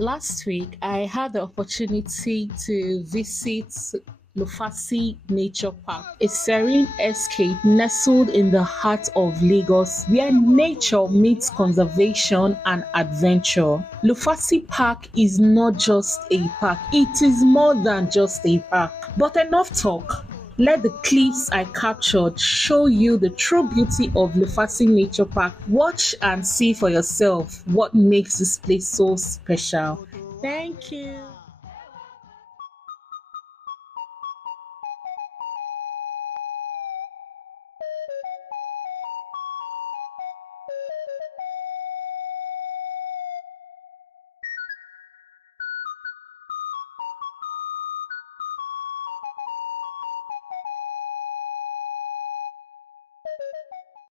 Last week, I had the opportunity to visit Lufasi Nature Park, a serene escape nestled in the heart of Lagos where nature meets conservation and adventure. Lufasi Park is not just a park, it is more than just a park. But enough talk. Let the clips I captured show you the true beauty of Lufasi Nature Park. Watch and see for yourself what makes this place so special. Thank you.